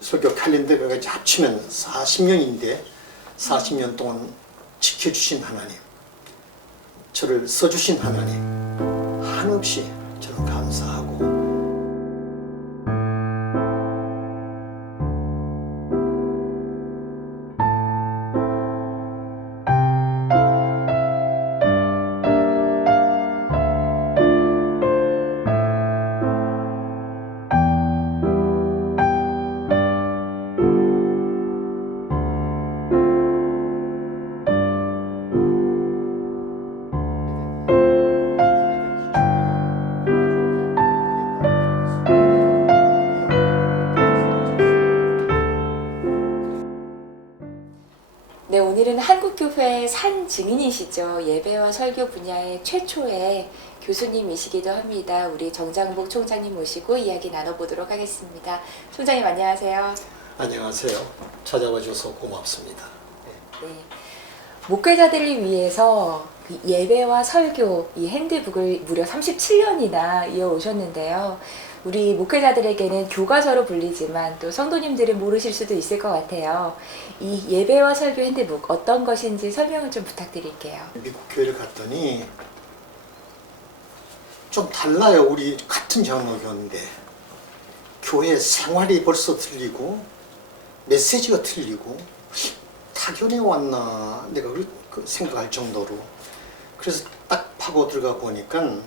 설교 캘린더가 합치면 40년인데 40년 동안 지켜주신 하나님, 저를 써주신 하나님, 한없이 저는 감사하고 네, 오늘은 한국교회 산 증인이시죠. 예배와 설교 분야의 최초의 교수님이시기도 합니다. 우리 정장복 총장님 모시고 이야기 나눠보도록 하겠습니다. 총장님 안녕하세요. 안녕하세요. 찾아와 줘서 고맙습니다. 네, 목회자들을 위해서 그 예배와 설교 이 핸드북을 무려 37년이나 이어오셨는데요. 우리 목회자들에게는 교과서로 불리지만 또 성도님들은 모르실 수도 있을 것 같아요. 이 예배와 설교 핸드북 어떤 것인지 설명을 좀 부탁드릴게요. 미국 교회를 갔더니 좀 달라요. 우리 같은 장로교인데 교회 생활이 벌써 틀리고 메시지가 틀리고 타결해 왔나 내가 생각할 정도로. 그래서 딱 파고 들어가 보니까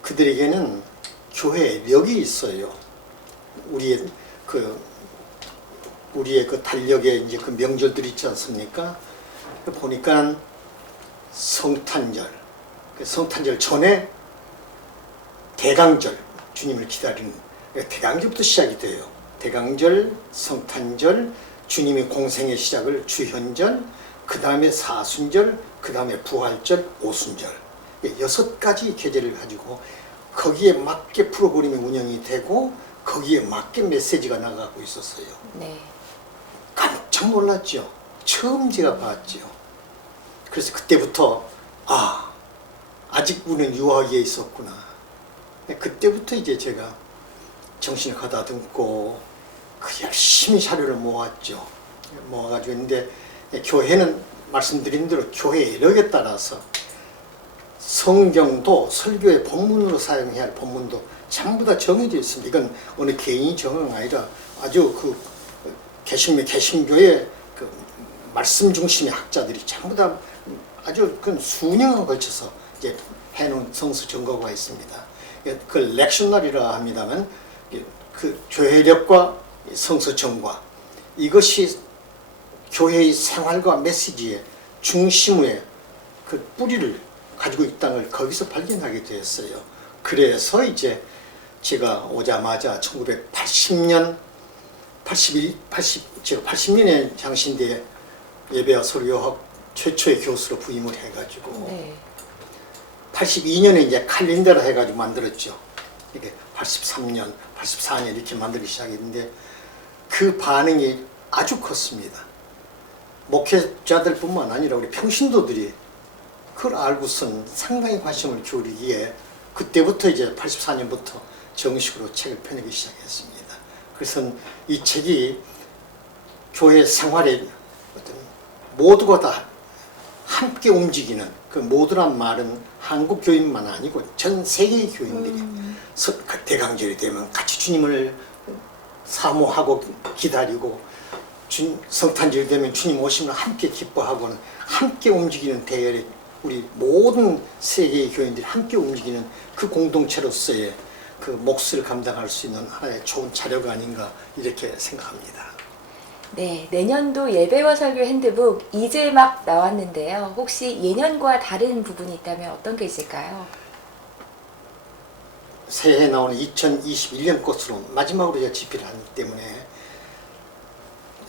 그들에게는 교회에 력이 있어요. 우리의 그 달력에 이제 그 명절들 있지 않습니까? 보니까 성탄절 전에 대강절, 주님을 기다리는 대강절부터 시작이 돼요. 대강절, 성탄절, 주님의 공생의 시작을 주현절, 그 다음에 사순절, 그 다음에 부활절, 오순절, 6가지 계절을 가지고 거기에 맞게 프로그램이 운영이 되고 거기에 맞게 메시지가 나가고 있었어요. 네. 깜짝 놀랐죠. 처음 제가 봤죠. 그래서 그때부터 아직 우리는 유아기에 있었구나. 그때부터 이제 제가 정신을 가다듬고 열심히 자료를 모았죠. 모아가지고 있는데 교회는 말씀드린 대로 교회의 이력에 따라서 성경도 설교의 본문으로 사용해야 할 본문도 전부 다 정해져 있습니다. 이건 어느 개인이 정한 아니라 아주 그 개신교의 그 말씀 중심의 학자들이 전부 다 아주 그 수년에 걸쳐서 이제 해놓은 성서 정거가 있습니다. 그 렉셔널이라 합니다만 그 교회력과 성서 정과 이것이 교회의 생활과 메시지의 중심의 그 뿌리를 가지고 있다는 걸 거기서 발견하게 되었어요. 그래서 이제 제가 오자마자 1980년, 제가 80년에 장신대 예배와 설교학 최초의 교수로 부임을 해가지고 네. 82년에 이제 칼린더를 해가지고 만들었죠. 이게 83년, 84년 이렇게 만들기 시작했는데 그 반응이 아주 컸습니다. 목회자들뿐만 아니라 우리 평신도들이 그걸 알고선 상당히 관심을 기울이기에 그때부터 이제 84년부터 정식으로 책을 펴내기 시작했습니다. 그래서 이 책이 교회 생활에 어떤 모두가 다 함께 움직이는 그 모두란 말은 한국 교인만 아니고 전 세계의 교인들이 대강절이 되면 같이 주님을 사모하고 기다리고 성탄절이 되면 주님 오심을 함께 기뻐하고는 함께 움직이는 대열에 우리 모든 세계의 교인들이 함께 움직이는 그 공동체로서의 그 몫을 감당할 수 있는 하나의 좋은 자료가 아닌가 이렇게 생각합니다. 네, 내년도 예배와 설교 핸드북 이제 막 나왔는데요. 혹시 예년과 다른 부분이 있다면 어떤 게 있을까요? 새해 나오는 2021년 것으로 마지막으로 제가 집필을 하기 때문에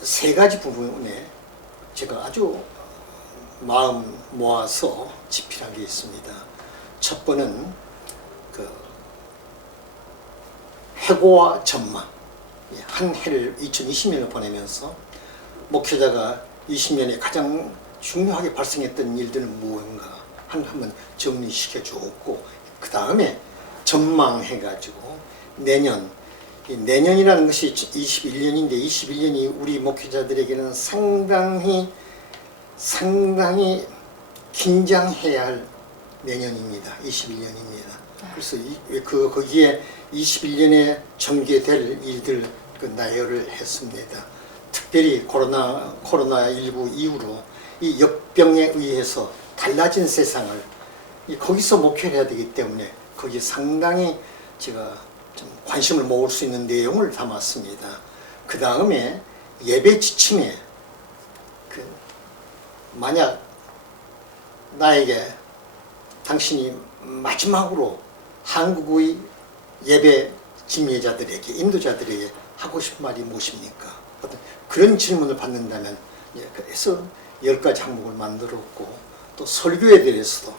3가지 부분에 제가 아주 마음 모아서 집필한 게 있습니다. 첫 번은 그 회고와 전망. 한 해를 2020년을 보내면서 목회자가 20년에 가장 중요하게 발생했던 일들은 무엇인가 한번 정리시켜 주었고, 그 다음에 전망해가지고 이 내년이라는 것이 21년인데 21년이 우리 목회자들에게는 상당히 긴장해야 할 내년입니다. 21년입니다. 그래서 거기에 21년에 전개될 일들 나열을 했습니다. 특별히 코로나19 이후로 이 역병에 의해서 달라진 세상을 거기서 목회를 해야 되기 때문에 거기에 상당히 제가 좀 관심을 모을 수 있는 내용을 담았습니다. 그 다음에 예배 지침에 만약 나에게 당신이 마지막으로 한국의 예배 집례자들에게, 인도자들에게 하고 싶은 말이 무엇입니까? 어떤 그런 질문을 받는다면, 그래서 10가지 항목을 만들었고, 또 설교에 대해서도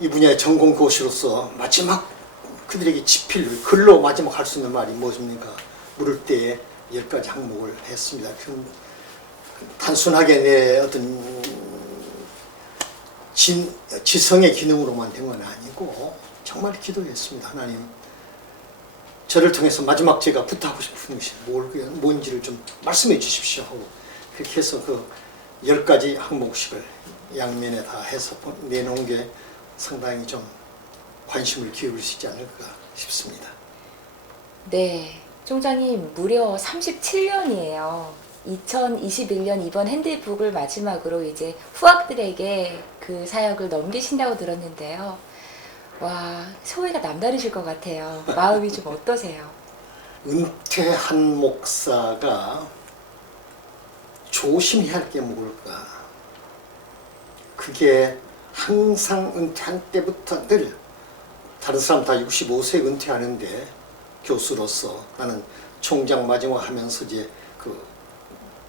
이 분야의 전공 교師로서 마지막 그들에게 지필, 글로 마지막 할 수 있는 말이 무엇입니까? 물을 때에 10가지 항목을 했습니다. 단순하게 내 어떤 지성의 기능으로만 된 건 아니고 정말 기도했습니다. 하나님, 저를 통해서 마지막 제가 부탁하고 싶은 것이 뭔지를 좀 말씀해 주십시오 하고, 그렇게 해서 그 10가지 항목씩을 양면에 다 해서 내놓은 게 상당히 좀 관심을 기울일 수 있지 않을까 싶습니다. 네, 총장님 무려 37년이에요. 2021년 이번 핸드북을 마지막으로 이제 후학들에게 그 사역을 넘기신다고 들었는데요. 와, 소회가 남다르실 것 같아요. 마음이 좀 어떠세요? 은퇴한 목사가 조심해야 할 게 뭘까? 그게 항상 은퇴한 때부터 늘 다른 사람 다 65세 은퇴하는데 교수로서 나는 총장 마지막 하면서 이제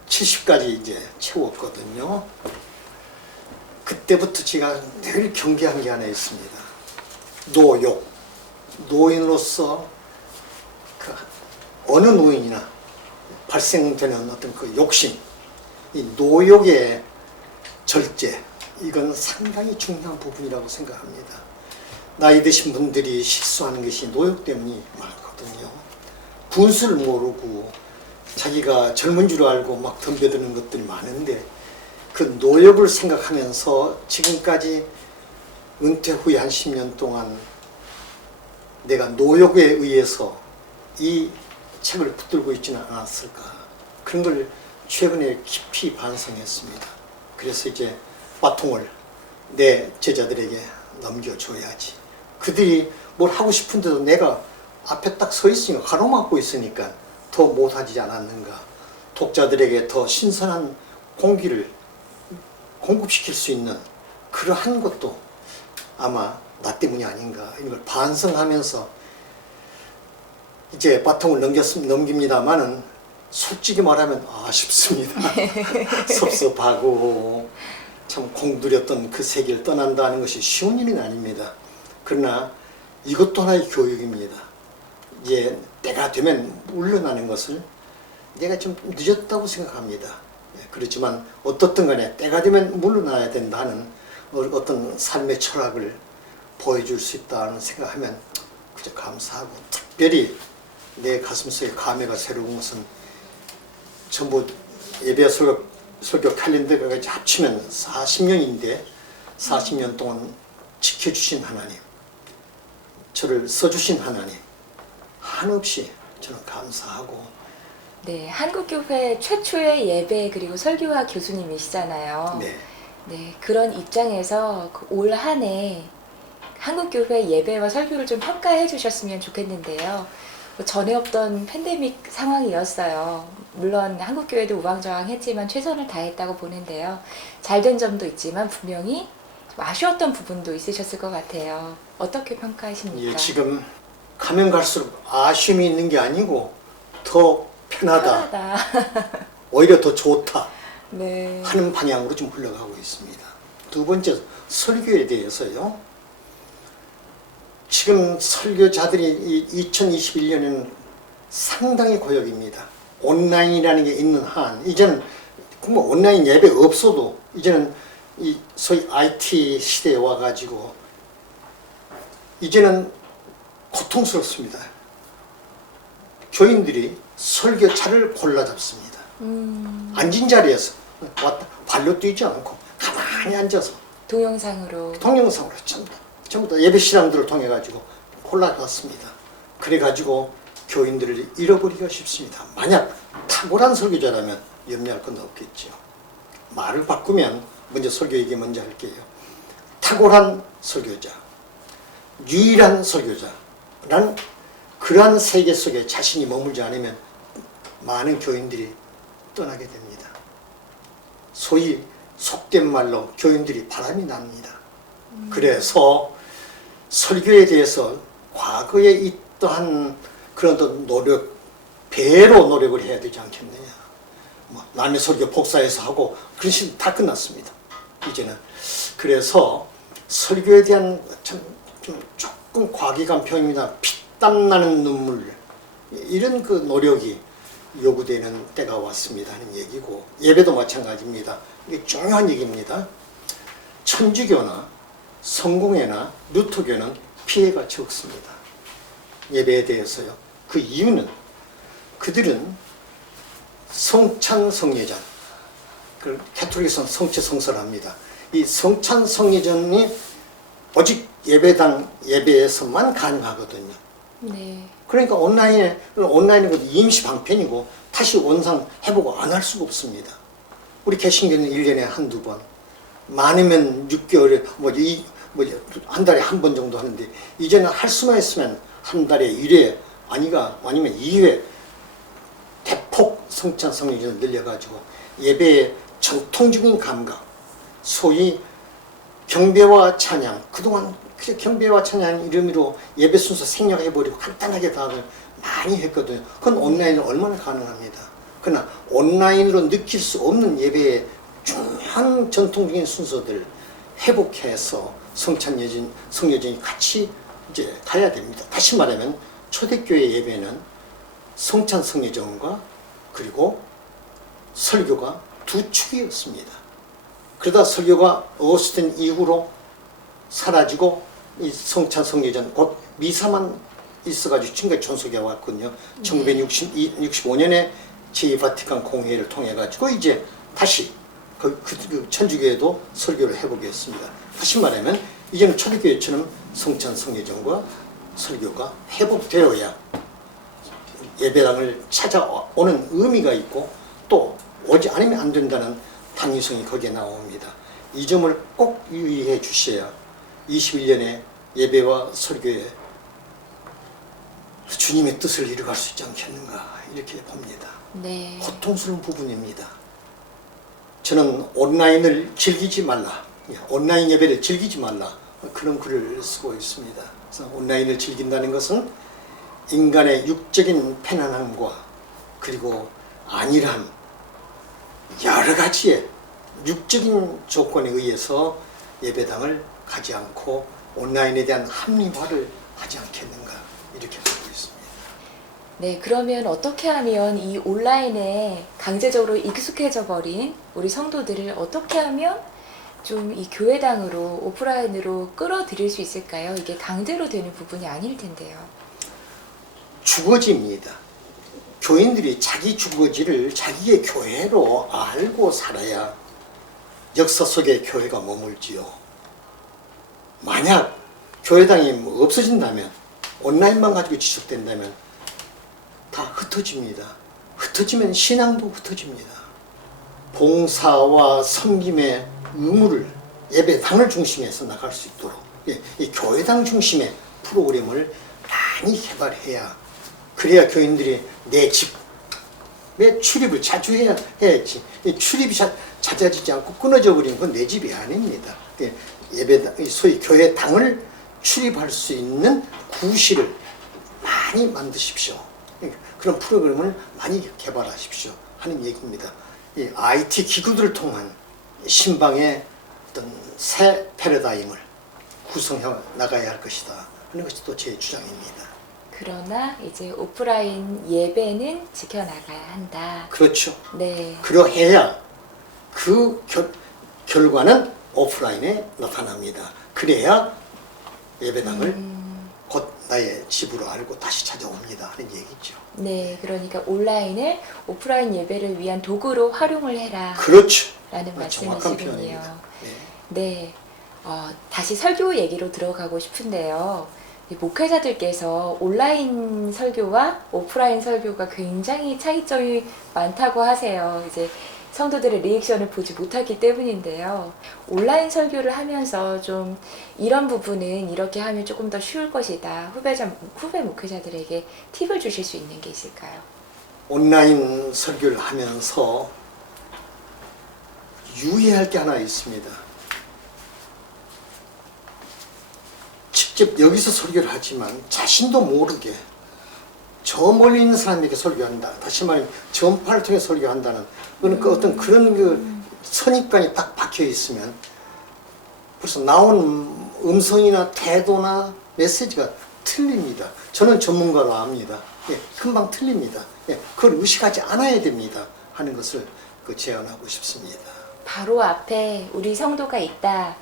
70까지 이제 채웠거든요. 그때부터 제가 늘 경계한 게 하나 있습니다. 노인으로서 어느 노인이나 발생되는 어떤 그 욕심, 이 노욕의 절제, 이건 상당히 중요한 부분이라고 생각합니다. 나이 드신 분들이 실수하는 것이 노욕 때문이 많거든요. 분수를 모르고 자기가 젊은 줄 알고 막 덤벼드는 것들이 많은데, 그 노욕을 생각하면서 지금까지 은퇴 후에 한 10년 동안 내가 노욕에 의해서 이 책을 붙들고 있지는 않았을까, 그런 걸 최근에 깊이 반성했습니다. 그래서 이제 바통을 내 제자들에게 넘겨줘야지. 그들이 뭘 하고 싶은데도 내가 앞에 딱 서 있으니까, 가로막고 있으니까 더 못하지 않았는가. 독자들에게 더 신선한 공기를 공급시킬 수 있는 그러한 것도 아마 나 때문이 아닌가, 이걸 반성하면서 이제 바통을 넘깁니다만은 솔직히 말하면 아쉽습니다. 섭섭하고 참 공들였던 그 세계를 떠난다는 것이 쉬운 일은 아닙니다. 그러나 이것도 하나의 교육입니다. 이제 때가 되면 물러나는 것을 내가 좀 늦었다고 생각합니다. 그렇지만 어떻든 간에 때가 되면 물러나야 된다는 어떤 삶의 철학을 보여줄 수 있다는 생각하면 그저 감사하고, 특별히 내 가슴속에 감회가 새로운 것은 전부 예배 설교 캘린더가 합치면 40년인데 40년 동안 지켜주신 하나님, 저를 써주신 하나님, 한없이 저는 감사하고. 네, 한국교회 최초의 예배 그리고 설교와 교수님이시잖아요. 네. 네, 그런 입장에서 올 한 해 한국교회 예배와 설교를 좀 평가해 주셨으면 좋겠는데요. 전에 없던 팬데믹 상황이었어요. 물론 한국교회도 우왕좌왕했지만 최선을 다했다고 보는데요. 잘된 점도 있지만 분명히 좀 아쉬웠던 부분도 있으셨을 것 같아요. 어떻게 평가하십니까? 예, 지금 가면 갈수록 아쉬움이 있는 게 아니고 더 편하다. 오히려 더 좋다. 네. 하는 방향으로 좀 흘러가고 있습니다. 두 번째, 설교에 대해서요. 지금 설교자들이 2021년에는 상당히 고역입니다. 온라인이라는 게 있는 한, 이제는 뭐 온라인 예배 없어도 이제는 이 소위 IT 시대에 와가지고 이제는 고통스럽습니다. 교인들이 설교차를 골라 잡습니다. 앉은 자리에서 왔다 발로 뛰지 않고 가만히 앉아서 동영상으로. 동영상으로 전부 다 예배 시간들을 통해 가지고 골라갔습니다. 그래가지고 교인들을 잃어버리기가 쉽습니다. 만약 탁월한 설교자라면 염려할 건 없겠죠. 말을 바꾸면 먼저 설교 얘기 먼저 할게요. 탁월한 설교자, 유일한 설교자라는 그러한 세계 속에 자신이 머물지 않으면 많은 교인들이 떠나게 됩니다. 소위 속된 말로 교인들이 바람이 납니다. 그래서 설교에 대해서 과거에 있던 그런 어떤 노력, 배로 노력을 해야 되지 않겠느냐. 뭐 남의 설교 복사해서 하고 그런 식으로 다 끝났습니다. 이제는. 그래서 설교에 대한 좀 조금 과기감 표현이나 피땀 나는 눈물, 이런 그 노력이 요구되는 때가 왔습니다 하는 얘기고, 예배도 마찬가지입니다. 이게 중요한 얘기입니다. 천주교나 성공회나 루터교는 피해가 적습니다. 예배에 대해서요. 그 이유는 그들은 성찬 성례전, 그 가톨릭에서는 성체 성서를 합니다. 이 성찬 성례전이 오직 예배당 예배에서만 가능하거든요. 네. 그러니까 온라인은 임시 방편이고 다시 원상 회복 안 할 수가 없습니다. 우리 개신교는 1년에 한두 번, 많으면 6개월에 한 달에 한 번 정도 하는데, 이제는 할 수만 있으면 한 달에 1회 아니면 2회 대폭 성찬 성례전을 늘려가지고 예배의 전통적인 감각, 소위 경배와 찬양, 그동안 경배와 찬양 이름으로 예배 순서 생략해버리고 간단하게 다들 많이 했거든요. 그건 온라인으로 얼마나 가능합니다. 그러나 온라인으로 느낄 수 없는 예배의 중요한 전통적인 순서들 회복해서 성례전이 같이 이제 가야 됩니다. 다시 말하면 초대교회 예배는 성찬 성례전과 그리고 설교가 두 축이었습니다. 그러다 설교가 어거스틴 이후로 사라지고 이 성찬 성례전 곧 미사만 있어가지고 지금까지 존속해 왔거든요. 1965년에 제2바티칸 공회를 통해 가지고 이제 다시 그 천주교회도 설교를 해보겠습니다. 다시 말하면 이제는 초대교회처럼 성찬 성례전과 설교가 회복되어야 예배당을 찾아오는 의미가 있고, 또 오지 않으면 안 된다는 당위성이 거기에 나옵니다. 이 점을 꼭 유의해 주셔야 21년의 예배와 설교에 주님의 뜻을 이루갈 수 있지 않겠는가, 이렇게 봅니다. 네. 고통스러운 부분입니다. 저는 온라인을 즐기지 말라, 온라인 예배를 즐기지 말라, 그런 글을 쓰고 있습니다. 그래서 온라인을 즐긴다는 것은 인간의 육적인 편안함과 그리고 안일함, 여러 가지의 육적인 조건에 의해서 예배당을 가지 않고 온라인에 대한 합리화를 하지 않겠는가, 이렇게 보고 있습니다. 네, 그러면 어떻게 하면 이 온라인에 강제적으로 익숙해져 버린 우리 성도들을 어떻게 하면 좀 이 교회당으로, 오프라인으로 끌어들일 수 있을까요? 이게 강제로 되는 부분이 아닐 텐데요. 주거지입니다. 교인들이 자기 주거지를 자기의 교회로 알고 살아야 역사 속에 교회가 머물지요. 만약 교회당이 없어진다면, 온라인만 가지고 지속된다면 다 흩어집니다. 흩어지면 신앙도 흩어집니다. 봉사와 섬김의 의무를 예배당을 중심해서 나갈 수 있도록 이 교회당 중심의 프로그램을 많이 개발해야, 그래야 교인들이 내 집에 출입을 자주 해야지. 출입이 잦아지지 않고 끊어져 버리면 그건 내 집이 아닙니다. 예배당, 소위 교회당을 출입할 수 있는 구실을 많이 만드십시오. 그런 프로그램을 많이 개발하십시오 하는 얘기입니다. 이 IT 기구들을 통한 신방의 어떤 새 패러다임을 구성해 나가야 할 것이다 하는 것이 또 제 주장입니다. 그러나 이제 오프라인 예배는 지켜나가야 한다. 그렇죠. 네. 그러해야 그 결과는 오프라인에 나타납니다. 그래야 예배당을 곧 나의 집으로 알고 다시 찾아옵니다 하는 얘기죠. 네, 그러니까 온라인을 오프라인 예배를 위한 도구로 활용을 해라. 그렇죠. 라는 정확한 말씀이시군요. 표현입니다. 네. 네, 다시 설교 얘기로 들어가고 싶은데요. 이 목회자들께서 온라인 설교와 오프라인 설교가 굉장히 차이점이 많다고 하세요. 이제 성도들의 리액션을 보지 못하기 때문인데요. 온라인 설교를 하면서 좀 이런 부분은 이렇게 하면 조금 더 쉬울 것이다. 후배 목회자들에게 팁을 주실 수 있는 게 있을까요? 온라인 설교를 하면서 유의할 게 하나 있습니다. 직접 여기서 설교를 하지만 자신도 모르게 저 멀리 있는 사람에게 설교한다. 다시 말하면 전파를 통해 설교한다는 그 어떤 그런 그 선입관이 딱 박혀 있으면 벌써 나온 음성이나 태도나 메시지가 틀립니다. 저는 전문가로 압니다. 예, 금방 틀립니다. 예, 그걸 의식하지 않아야 됩니다. 하는 것을 제안하고 싶습니다. 바로 앞에 우리 성도가 있다라고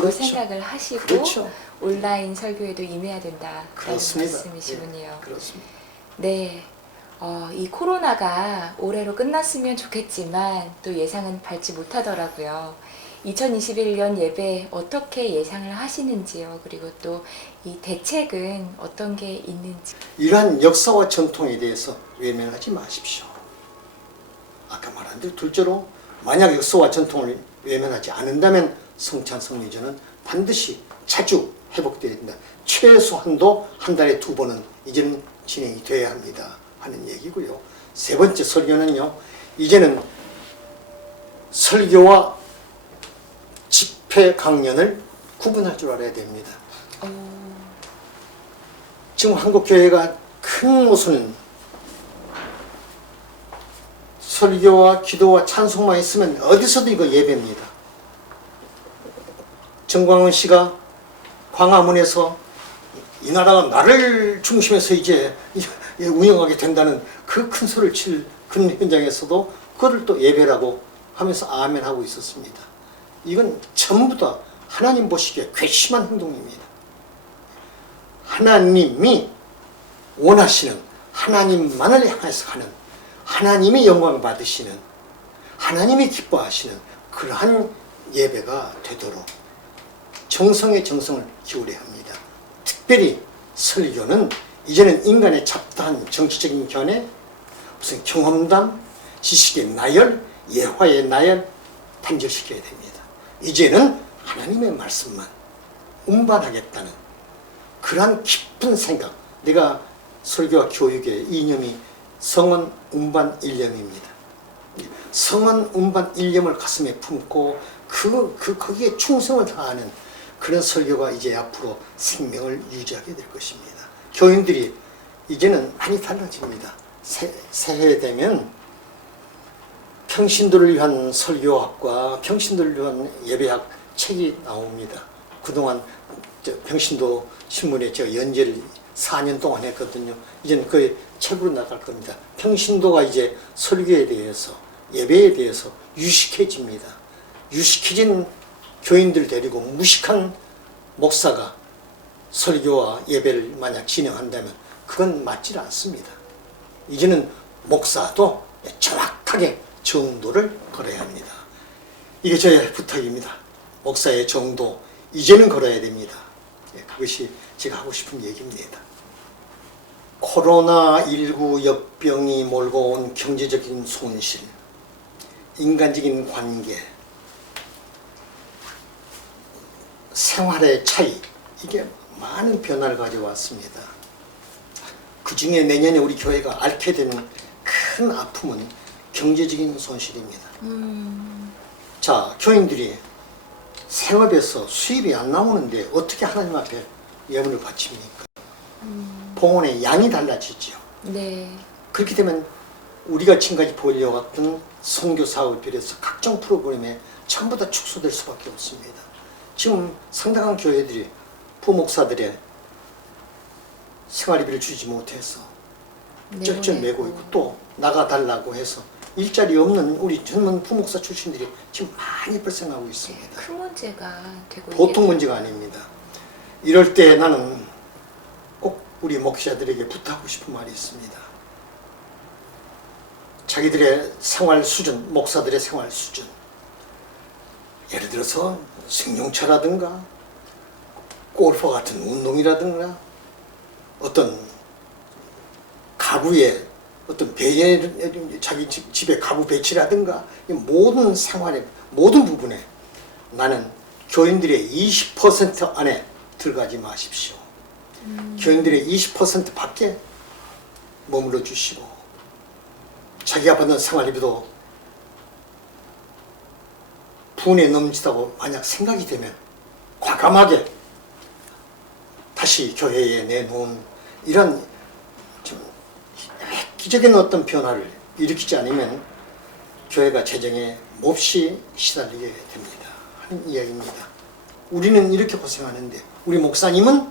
그렇죠. 생각을 하시고 그렇죠. 온라인 설교에도 임해야 된다라는 그렇습니다. 말씀이시군요. 예, 그렇습니다. 네, 이 코로나가 올해로 끝났으면 좋겠지만 또 예상은 밟지 못하더라고요. 2021년 예배 어떻게 예상을 하시는지요? 그리고 또 이 대책은 어떤 게 있는지. 이러한 역사와 전통에 대해서 외면하지 마십시오. 아까 말한 대로 둘째로 만약 역사와 전통을 외면하지 않는다면 성찬 성례전은 반드시 자주 회복되어야 된다. 최소한도 한 달에 2번은 이제는 진행이 돼야 합니다 하는 얘기고요. 세 번째 설교는요. 이제는 설교와 집회 강연을 구분할 줄 알아야 됩니다. 지금 한국 교회가 큰 옷은 설교와 기도와 찬송만 있으면 어디서도 이거 예배입니다. 정광훈 씨가 광화문에서 이 나라가 나를 중심에서 이제 운영하게 된다는 그 큰 소리를 칠 그런 현장에서도 그거를 또 예배라고 하면서 아멘 하고 있었습니다. 이건 전부 다 하나님 보시기에 괘씸한 행동입니다. 하나님이 원하시는 하나님만을 향해서 하는 하나님이 영광 받으시는 하나님이 기뻐하시는 그러한 예배가 되도록 정성에 정성을 기울여야 합니다. 특별히 설교는 이제는 인간의 잡다한 정치적인 견해, 무슨 경험담, 지식의 나열, 예화의 나열 단절시켜야 됩니다. 이제는 하나님의 말씀만 운반하겠다는 그러한 깊은 생각, 내가 설교와 교육의 이념이 성원 운반 일념입니다. 성원 운반 일념을 가슴에 품고 거기에 충성을 다하는 그런 설교가 이제 앞으로 생명을 유지하게 될 것입니다. 교인들이 이제는 많이 달라집니다. 새해 되면 평신도를 위한 설교학과 평신도를 위한 예배학 책이 나옵니다. 그동안 평신도 신문에 제가 연재를 4년 동안 했거든요. 이제는 그 책으로 나갈 겁니다. 평신도가 이제 설교에 대해서 예배에 대해서 유식해집니다. 유식해진 교인들 데리고 무식한 목사가 설교와 예배를 만약 진행한다면 그건 맞지 않습니다. 이제는 목사도 정확하게 정도를 걸어야 합니다. 이게 저의 부탁입니다. 목사의 정도 이제는 걸어야 됩니다. 그것이 제가 하고 싶은 얘기입니다. 코로나19 역병이 몰고 온 경제적인 손실, 인간적인 관계, 생활의 차이, 이게 많은 변화를 가져왔습니다. 그 중에 내년에 우리 교회가 앓게 되는 큰 아픔은 경제적인 손실입니다. 자, 교인들이 생업에서 수입이 안 나오는데 어떻게 하나님 앞에 예물을 바칩니까? 봉헌의 양이 달라지죠. 네. 그렇게 되면 우리가 지금까지 보려왔던 선교 사업을 비롯해서 각종 프로그램에 전부 다 축소될 수밖에 없습니다. 지금 상당한 교회들이 부목사들의 생활비를 주지 못해서 쩔쩔 매고 있고 또 나가달라고 해서 일자리 없는 우리 젊은 부목사 출신들이 지금 많이 발생하고 있습니다. 큰 문제가 되고 보통 있겠죠. 문제가 아닙니다. 이럴 때 나는 꼭 우리 목사들에게 부탁하고 싶은 말이 있습니다. 자기들의 생활 수준, 목사들의 생활 수준, 예를 들어서 승용차라든가 골프 같은 운동이라든가 어떤 가구에 어떤 자기 집에 가구 배치라든가 이 모든 생활의 모든 부분에 나는 교인들의 20% 안에 들어가지 마십시오. 교인들의 20% 밖에 머물러 주시고 자기가 받는 생활비도 분에 넘치다고 만약 생각이 되면 과감하게 다시 교회에 내놓은 이런 좀 획기적인 어떤 변화를 일으키지 않으면 교회가 재정에 몹시 시달리게 됩니다 하는 이야기입니다. 우리는 이렇게 고생하는데 우리 목사님은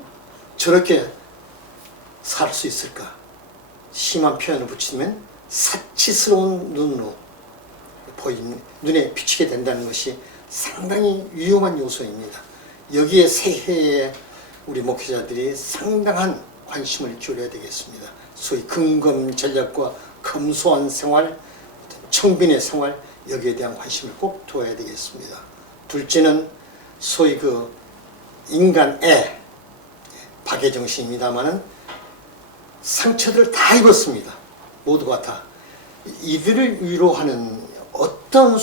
저렇게 살 수 있을까? 심한 표현을 붙이면 사치스러운 눈으로 눈에 비치게 된다는 것이 상당히 위험한 요소입니다. 여기에 새해에 우리 목회자들이 상당한 관심을 기울여야 되겠습니다. 소위 근검 전략과 검소한 생활, 청빈의 생활, 여기에 대한 관심을 꼭 두어야 되겠습니다. 둘째는 소위 그 인간의 박애정신입니다마는 상처들을 다 입었습니다. 모두가 다. 이들을 위로하는 어떤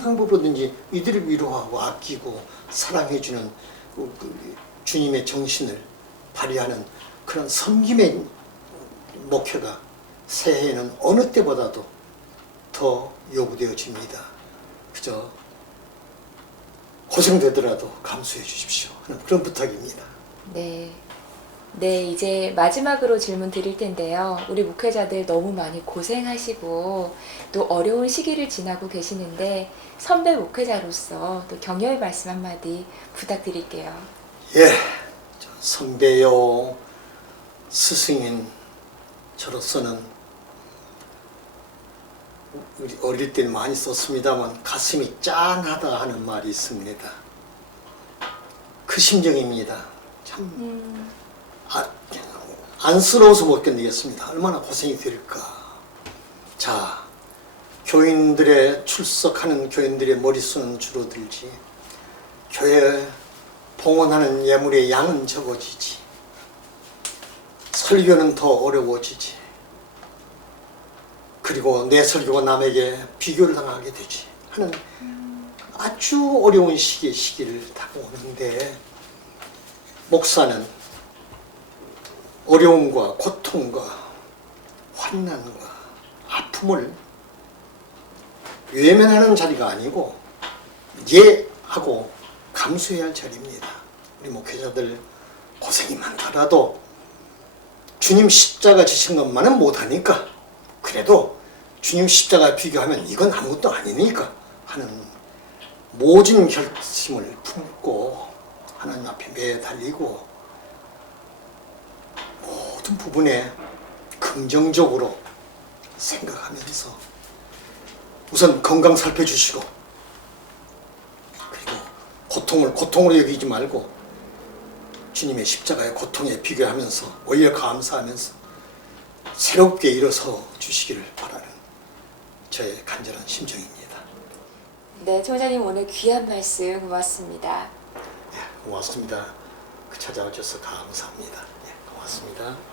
방법으로든지 이들을 위로하고 아끼고 사랑해주는 그 주님의 정신을 발휘하는 그런 섬김의 목표가 새해에는 어느 때보다도 더 요구되어집니다. 그저 고생되더라도 감수해 주십시오 하는 그런 부탁입니다. 네. 네, 이제 마지막으로 질문 드릴 텐데요. 우리 목회자들 너무 많이 고생하시고 또 어려운 시기를 지나고 계시는데 선배 목회자로서 또 격려의 말씀 한마디 부탁드릴게요. 예, 선배요, 스승인 저로서는 우리 어릴 때는 많이 썼습니다만 가슴이 짠하다 하는 말이 있습니다. 그 심정입니다. 참 안쓰러워서 못 견디겠습니다. 얼마나 고생이 될까. 자, 교인들의 출석하는 교인들의 머릿수는 줄어들지, 교회 봉헌하는 예물의 양은 적어지지, 설교는 더 어려워지지, 그리고 내 설교가 남에게 비교를 당하게 되지 하는 아주 어려운 시기를 다가오는데, 목사는 어려움과 고통과 환난과 아픔을 외면하는 자리가 아니고 이해하고 감수해야 할 자리입니다. 우리 목회자들 고생이 많더라도 주님 십자가 지신 것만은 못하니까, 그래도 주님 십자가 비교하면 이건 아무것도 아니니까 하는 모진 결심을 품고 하나님 앞에 매달리고 모든 부분에 긍정적으로 생각하면서 우선 건강 살펴주시고, 그리고 고통을 고통으로 여기지 말고 주님의 십자가의 고통에 비교하면서 오히려 감사하면서 새롭게 일어서 주시기를 바라는 저의 간절한 심정입니다. 네, 총장님 오늘 귀한 말씀 고맙습니다. 네, 고맙습니다. 찾아와 주셔서 감사합니다. 네, 고맙습니다.